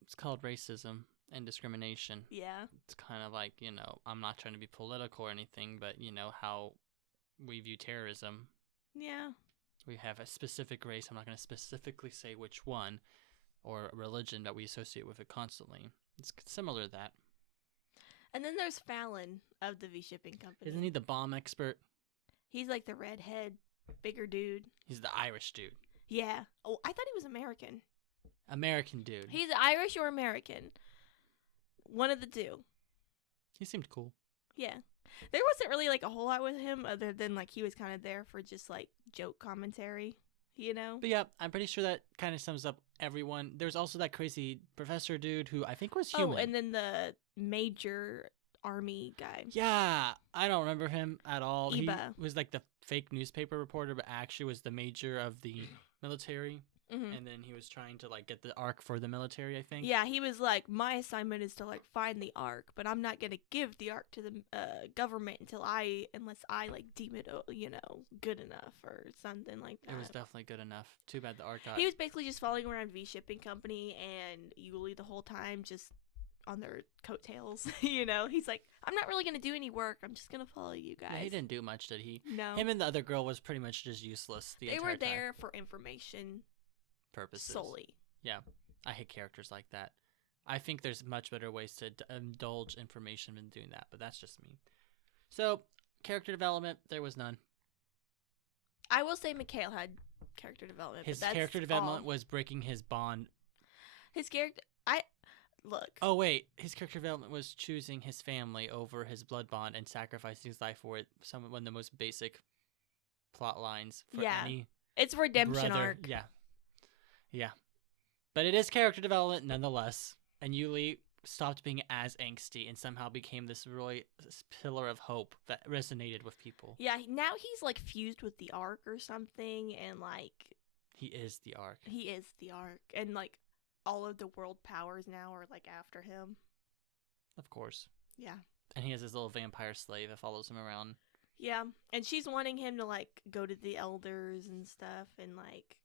it's called racism and discrimination. Yeah. It's kind of I'm not trying to be political or anything, but how we view terrorism. Yeah. We have a specific race. I'm not going to specifically say which one, or religion that we associate with it constantly. It's similar to that. And then there's Fallon of the V Shipping Company. Isn't he the bomb expert? He's the redhead bigger dude. He's the Irish dude. Yeah. Oh, I thought he was American. American dude. He's Irish or American. One of the two. He seemed cool. Yeah. There wasn't really like a whole lot with him other than like he was kind of there for just like joke commentary, you know? But yeah, I'm pretty sure that kind of sums up everyone. There's also that crazy professor dude who I think was human. Oh, and then the major army guy. Yeah, I don't remember him at all. Iba. He was like the fake newspaper reporter, but actually was the major of the military. Mm-hmm. And then he was trying to like get the Ark for the military, I think. Yeah, he was like, my assignment is to like find the Ark, but I'm not gonna give the Ark to the government unless I like deem it, good enough or something like that. It was definitely good enough. Too bad the Ark got. He was basically just following around V Shipping Company and Yuli the whole time, just on their coattails. He's like, I'm not really gonna do any work. I'm just gonna follow you guys. Yeah, he didn't do much, did he? No. Him and the other girl was pretty much just useless. They were there for information purposes solely. Yeah, I hate characters like that. I think there's much better ways to indulge information than doing that, but that's just me. So, character development, there was none. I will say Mikhail had character development. His but that's character development all. was breaking his bond. His character, look. Oh wait, his character development was choosing his family over his blood bond and sacrificing his life for it. One of the most basic plot lines for any it's redemption brother. arc. Yeah. But it is character development nonetheless. And Yuli stopped being as angsty and somehow became this really pillar of hope that resonated with people. Yeah, now he's like fused with the Ark or something, and like he is the Ark. He is the Ark, and like all of the world powers now are like after him. Of course. Yeah. And he has his little vampire slave that follows him around. Yeah, and she's wanting him to like go to the elders and stuff and like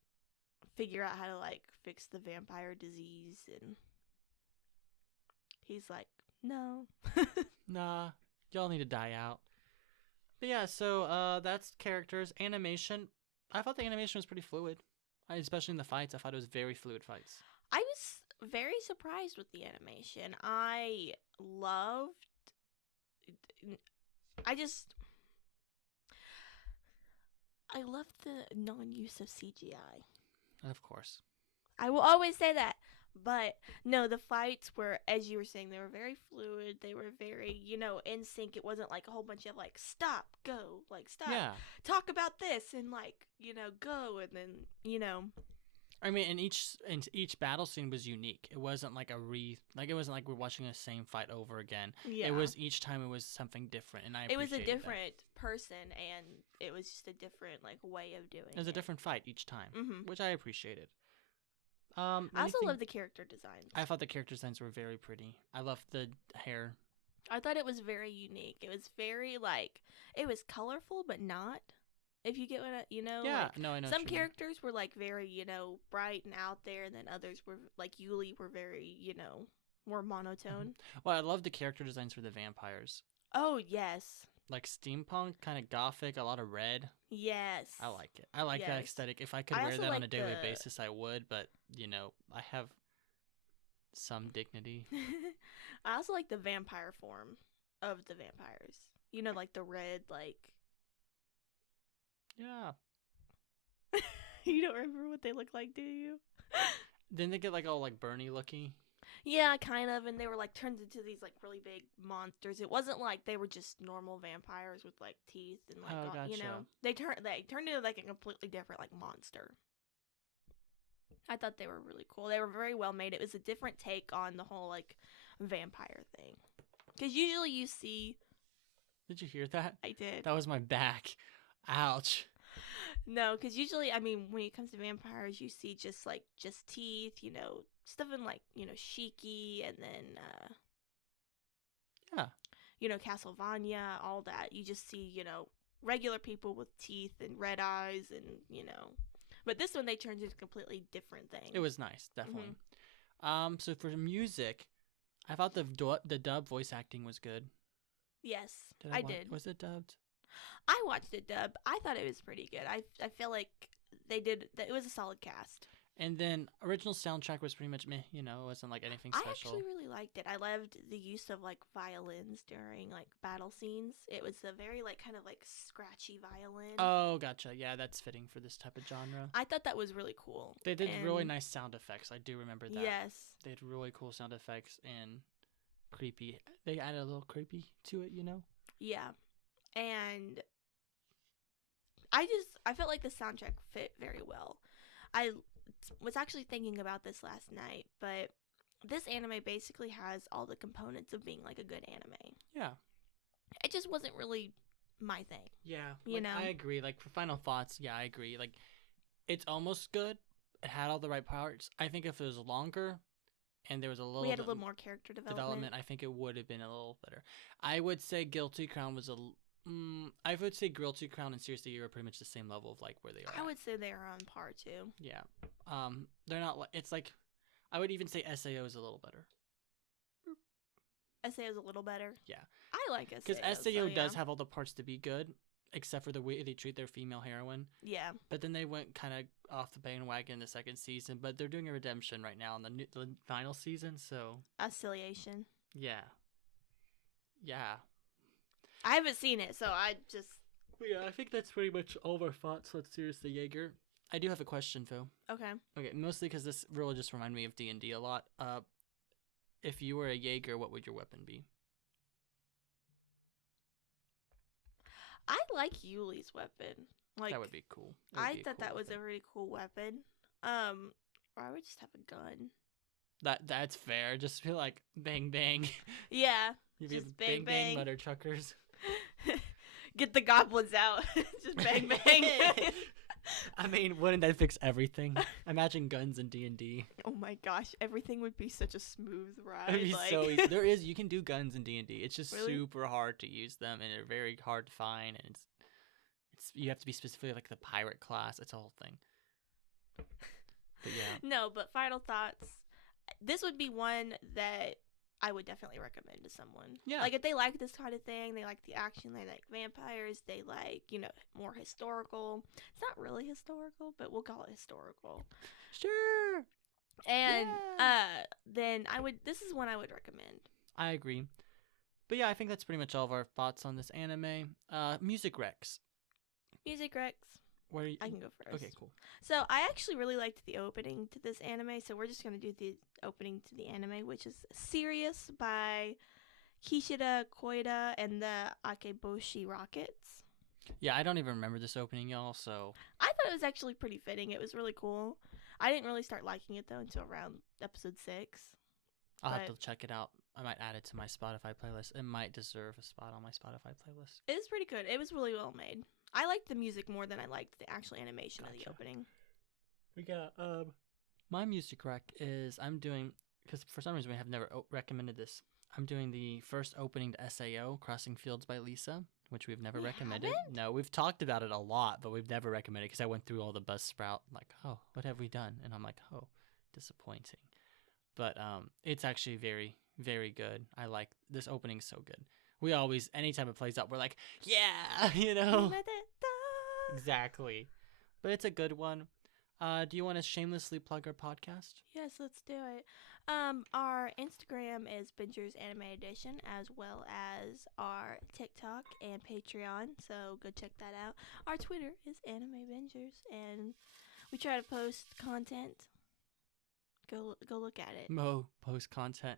figure out how to like fix the vampire disease, and he's like, no. Nah, y'all need to die out. But yeah, so that's characters. Animation, I thought the animation was pretty fluid, especially in the fights. I thought it was very fluid fights. I was very surprised with the animation. I loved the non-use of CGI. Of course. I will always say that. But no, the fights were, as you were saying, they were very fluid. They were very, in sync. It wasn't like a whole bunch of like, stop, go, like, stop, talk about this, and like, go, and then, I mean, and each battle scene was unique. It wasn't like it wasn't like we're watching the same fight over again. Yeah. It was each time it was something different, and it was a different that. person, and it was just a different like way of doing it. It was a different fight each time, mm-hmm. which I appreciated. I also love the character designs. I thought the character designs were very pretty. I loved the hair. I thought it was very unique. It was very it was colorful, but not. If you get what I Yeah, no, I know. Some characters were like very, bright and out there, and then others were like Yuli were very, more monotone. Mm-hmm. Well, I love the character designs for the vampires. Oh yes. Like steampunk, kind of gothic, a lot of red. Yes. I like it. I like that aesthetic. If I could wear that on a daily basis, I would. But I have some dignity. I also like the vampire form of the vampires. Like the red, like. Yeah. You don't remember what they look like, do you? Didn't they get like all like Bernie looking? Yeah, kind of, and they were like turned into these like really big monsters. It wasn't like they were just normal vampires with like teeth and like gotcha. They turned into like a completely different like monster. I thought they were really cool. They were very well made. It was a different take on the whole like vampire thing. Because usually you see. Did you hear that? I did. That was my back. Ouch. No, because usually, I mean, when it comes to vampires, you see just teeth, stuff in like, Shiki, and then, Castlevania, all that. You just see, regular people with teeth and red eyes and, But this one, they turned into a completely different thing. It was nice, definitely. Mm-hmm. So for music, I thought the dub voice acting was good. Yes, I did. Was it dubbed? I watched it dubbed. I thought it was pretty good. I feel like they did. It was a solid cast. And then original soundtrack was pretty much meh, you know, it wasn't like anything I special. actually really liked it. I loved the use of like violins during like battle scenes. It was a very like kind of like scratchy violin. Oh, gotcha. Yeah, that's fitting for this type of genre. I thought that was really cool. They did really And nice sound effects. I do remember that. yes. They had really cool sound effects and creepy. They added a little creepy to it, you know? Yeah. And I felt like the soundtrack fit very well. I was actually thinking about this last night, but this anime basically has all the components of being like a good anime. Yeah. It just wasn't really my thing. Yeah. You know? I agree. Like, for final thoughts, yeah, I agree. Like, it's almost good. It had all the right parts. I think if it was longer and there was a little We had a bit little more character development. I think it would have been a little better. I would say Guilty Crown was I would say Guilty Crown and Sirius the Jaeger are pretty much the same level of like where they are. I would say they are on par too. Yeah. They're not like, it's like, I would even say SAO is a little better. SAO is a little better. Yeah. I like SAO. Because SAO so, yeah. does have all the parts to be good, except for the way they treat their female heroine. Yeah. But then they went kind of off the bandwagon in the second season, but they're doing a redemption right now in the final season, so. Affiliation. Yeah. Yeah. I haven't seen it, so I just. Yeah, I think that's pretty much all of our thoughts on Sirius the Jaeger. I do have a question, Phil. Okay. Okay, mostly because this really just reminded me of D&D a lot. If you were a Jaeger, what would your weapon be? I like Yuli's weapon. Like That would be cool. I thought that was a really cool weapon. Or I would just have a gun. That's fair. Just feel like bang bang. Yeah. You'd Just be bang, bang bang. mother truckers. Get the goblins out. Just bang bang. I mean, wouldn't that fix everything? Imagine guns in D&D. Oh my gosh, everything would be such a smooth ride. It'd be like... so easy. You can do guns in D&D. It's just Really? super hard to use them, and they're very hard to find, and it's you have to be specifically like the pirate class. It's a whole thing. But yeah. No, but final thoughts. This would be one that I would definitely recommend to someone. Yeah. Like if they like this kind of thing, they like the action, they like vampires, they like, more historical. It's not really historical, but we'll call it historical. Sure. And Yeah. then this is one I would recommend. I agree. But yeah, I think that's pretty much all of our thoughts on this anime. Music Rex. Music Rex. Where you, I can go first. Okay, cool. So I actually really liked the opening to this anime, so we're just going to do the opening to the anime, which is Sirius by Kishida Koida and the Akeboshi Rockets. Yeah, I don't even remember this opening, y'all, so. I thought it was actually pretty fitting. It was really cool. I didn't really start liking it, though, until around episode 6. I'll have to check it out. I might add it to my Spotify playlist. It might deserve a spot on my Spotify playlist. It was pretty good. It was really well made. I liked the music more than I liked the actual animation of the Gotcha. opening. We got, my music rec is, I'm doing, because for some reason we have never recommended this. I'm doing the first opening to SAO, Crossing Fields by Lisa, which we've never We recommended. haven't? No, we've talked about it a lot, but we've never recommended it because I went through all the Buzzsprout, like, oh, what have we done? And I'm like, oh, disappointing. But it's actually very, very good. I like, this opening's so good. We always, anytime it plays up, we're like, yeah, you know? Exactly. But it's a good one. Do you want to shamelessly plug our podcast? Yes, let's do it. Our Instagram is Bingers Anime Edition, as well as our TikTok and Patreon, so go check that out. Our Twitter is Anime Bingers, and we try to post content. Go look at it. Post content.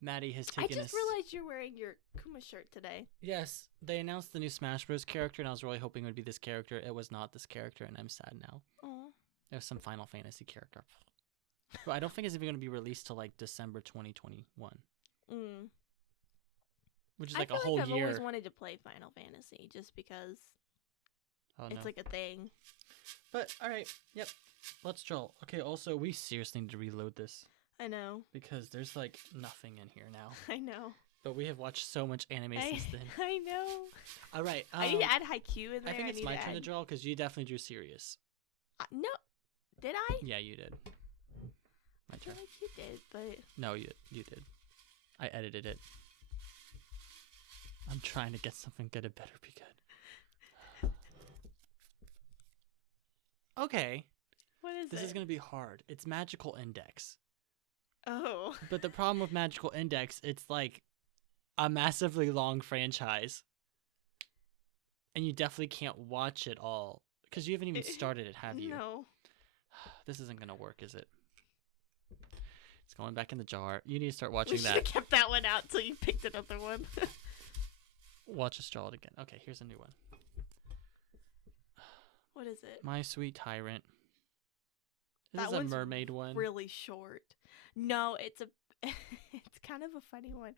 Maddie has I taken just realized you're wearing your Kuma shirt today. Yes, they announced the new Smash Bros. Character, and I was really hoping it would be this character. It was not this character, and I'm sad now. Oh. It was some Final Fantasy character. But I don't think it's even going to be released till like December 2021. Which is like a whole I've year. always wanted to play Final Fantasy just because it's like a thing. But all right, yep. Let's troll. Okay, also we seriously need to reload this I know. because there's like nothing in here now. I know. But we have watched so much anime since then. I know. All right. I need to add Haikyuu in there. I think it's my turn to add... draw because you definitely drew Sirius. No. Did I? Yeah, you did. My I feel turn. like you did, but... No, you did. I edited it. I'm trying to get something good. It better be good. Okay. What is This it? is going to be hard. It's Magical Index. Oh. But the problem with Magical Index, it's like a massively long franchise. And you definitely can't watch it all. Because you haven't even started it, have you? No. This isn't going to work, is it? It's going back in the jar. You need to start We watching should have that. kept that one out till you picked another one. Watch us draw it again. Okay, here's a new one. What is it? My Sweet Tyrant. This That is a one's mermaid one. Really short. No, it's a. It's kind of a funny one.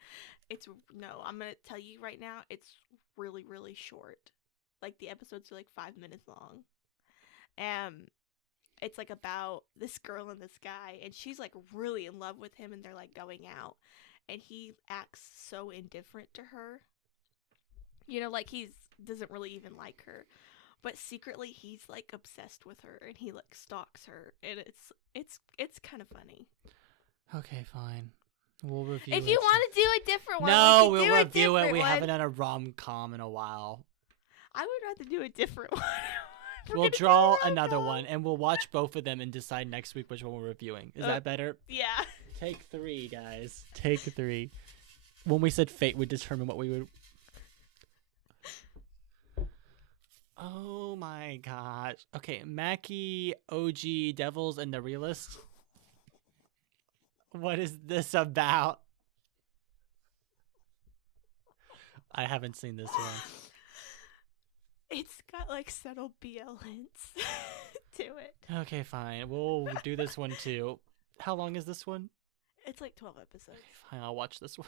I'm gonna tell you right now. It's really, really short. Like the episodes are like 5 minutes long. It's like about this girl and this guy, and she's like really in love with him, and they're like going out, and he acts so indifferent to her. You know, like he's doesn't really even like her, but secretly he's like obsessed with her, and he like stalks her, and it's kind of funny. Okay, fine. We'll review If it. you want to do a different one, No, we we'll can do review a it. different We one. haven't done a rom-com in a while. I would rather do a different one. We'll draw another one, and we'll watch both of them and decide next week which one we're reviewing. Is that better? Yeah. Take 3, guys. Take 3. When we said fate would determine what we would... Oh my gosh. Okay, Mackie, OG, Devils, and the Realist. What is this about? I haven't seen this one. It's got like subtle BL hints to it. Okay, fine. We'll do this one too. How long is this one? It's like 12 episodes. Fine, I'll watch this one.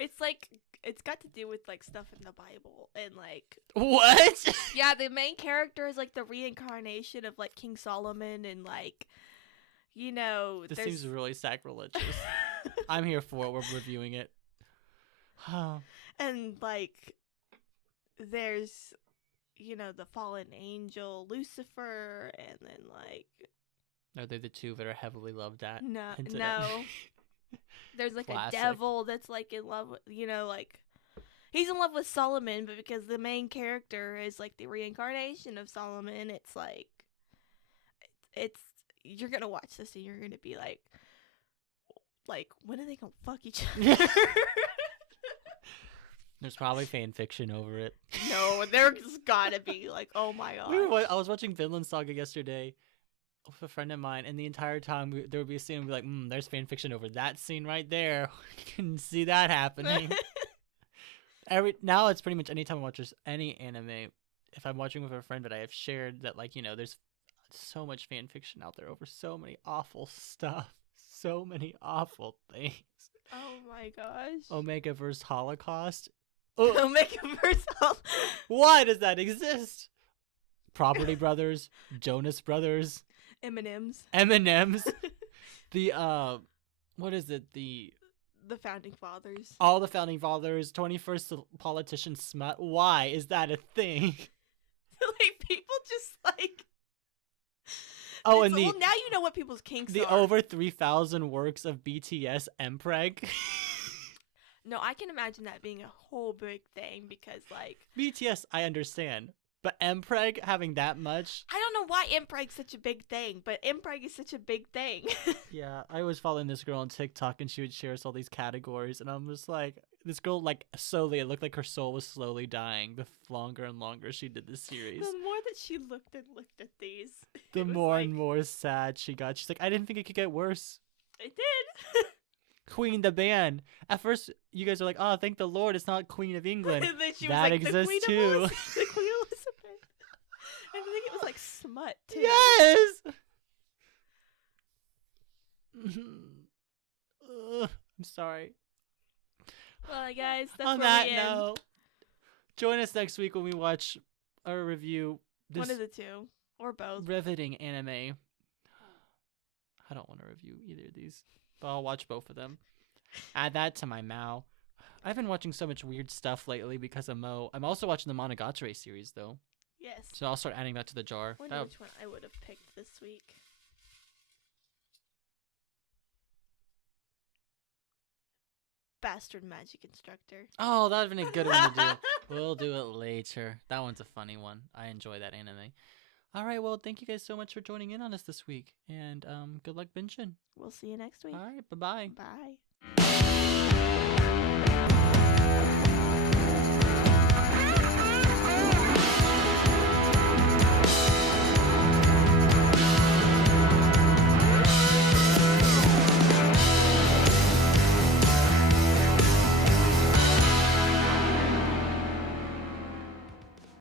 It's like it's got to do with like stuff in the Bible and like What? yeah, the main character is like the reincarnation of like King Solomon and like This there's seems really sacrilegious. I'm here for it. We're reviewing it. and like there's the fallen angel Lucifer, and then like Are they the two that are heavily loved at? hinted no at? there's like Classic. a devil that's like in love with like he's in love with Solomon, but because the main character is like the reincarnation of Solomon, it's like it's you're gonna watch this and you're gonna be like when are they gonna fuck each other? There's probably fan fiction over it. No, there's gotta be like, oh my god. I was watching Vinland Saga yesterday with a friend of mine, and the entire time there would be a scene and be like, there's fan fiction over that scene right there. You can see that happening. Now it's pretty much anytime I watch any anime, if I'm watching with a friend that I have shared that there's so much fan fiction out there over so many awful stuff. So many awful things. Oh my gosh. Omega vs. Holocaust. Omega vs. Why does that exist? Property Brothers, Jonas Brothers, M&M's. The what is it? The Founding Fathers. all the founding fathers, 21st politician smut. Why is that a thing? Like people just like Oh, it's, and well, now you know what people's kinks the are. over 3,000 works of BTS Mpreg. No, I can imagine that being a whole big thing because like BTS, I understand. But Mpreg having that much? I don't know why Mpreg's such a big thing, but Mpreg is such a big thing. Yeah, I was following this girl on TikTok, and she would share us all these categories, and I'm just like, this girl, slowly, it looked like her soul was slowly dying the longer and longer she did this series. The more that she looked at these, The more and more sad she got. She's like, I didn't think it could get worse. It did. Queen the band. At first, you guys are like, oh, thank the Lord, it's not Queen of England. And then she That was like, exists the too. Queen of the Queen Elizabeth. I think it was like smut too. Yes! I'm sorry. Well, guys, that's On where that we end. note, join us next week when we watch or review this One of the two, or both. riveting anime. I don't want to review either of these, but I'll watch both of them. Add that to my Mao. I've been watching so much weird stuff lately because of Mo. I'm also watching the Monogatari series, though. Yes. So I'll start adding that to the jar. I wonder which one I would have picked this week. Bastard Magic Instructor. Oh, that would have been a good one to do. We'll do it later. That one's a funny one. I enjoy that anime. All right. Well, thank you guys so much for joining in on us this week. And good luck binging. We'll see you next week. All right. Bye-bye. Bye.